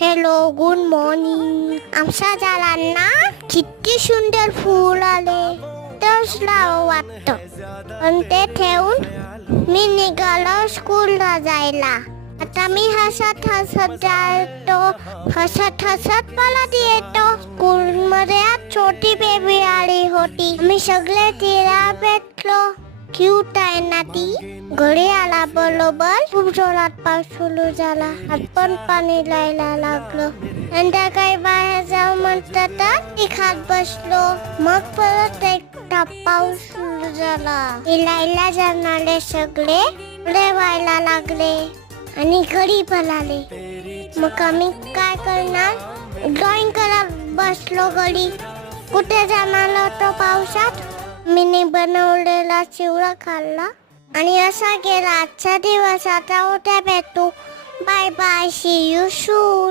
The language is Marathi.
Hello, good morning. आमच्या झाडांना किती सुंदर फूल आले. तरच लाव वाटतं, पण ते ठेवून मी निघालो स्कूलला जायला. आता मी हसत हसत जातो, हसत हसत परत येतो. स्कूलमध्ये आज छोटी बेबी आली होती. मी सगळे तिला भेटलो. क्यूट आहे ना ती. घरी आला बरोबर खूप जोरात पाऊस सुरू झाला. हात पण पाणी लायला लागलं. संध्याकाळी बाहेर जाऊ म्हणतात ती खात बसलो. मग परत एकदा पाऊस सुरू झाला. लायला जाणारे सगळे पुढे व्हायला लागले आणि घरी पळाले. मग आम्ही काय करणार? ड्रॉइंग करत बसलो घरी. कुठे जाणार होतो पावसात? मीने बनवलेला चिवडा खाल्ला आणि असा गेला आजचा दिवस. आता उद्या भेटू. Bye bye, see you soon.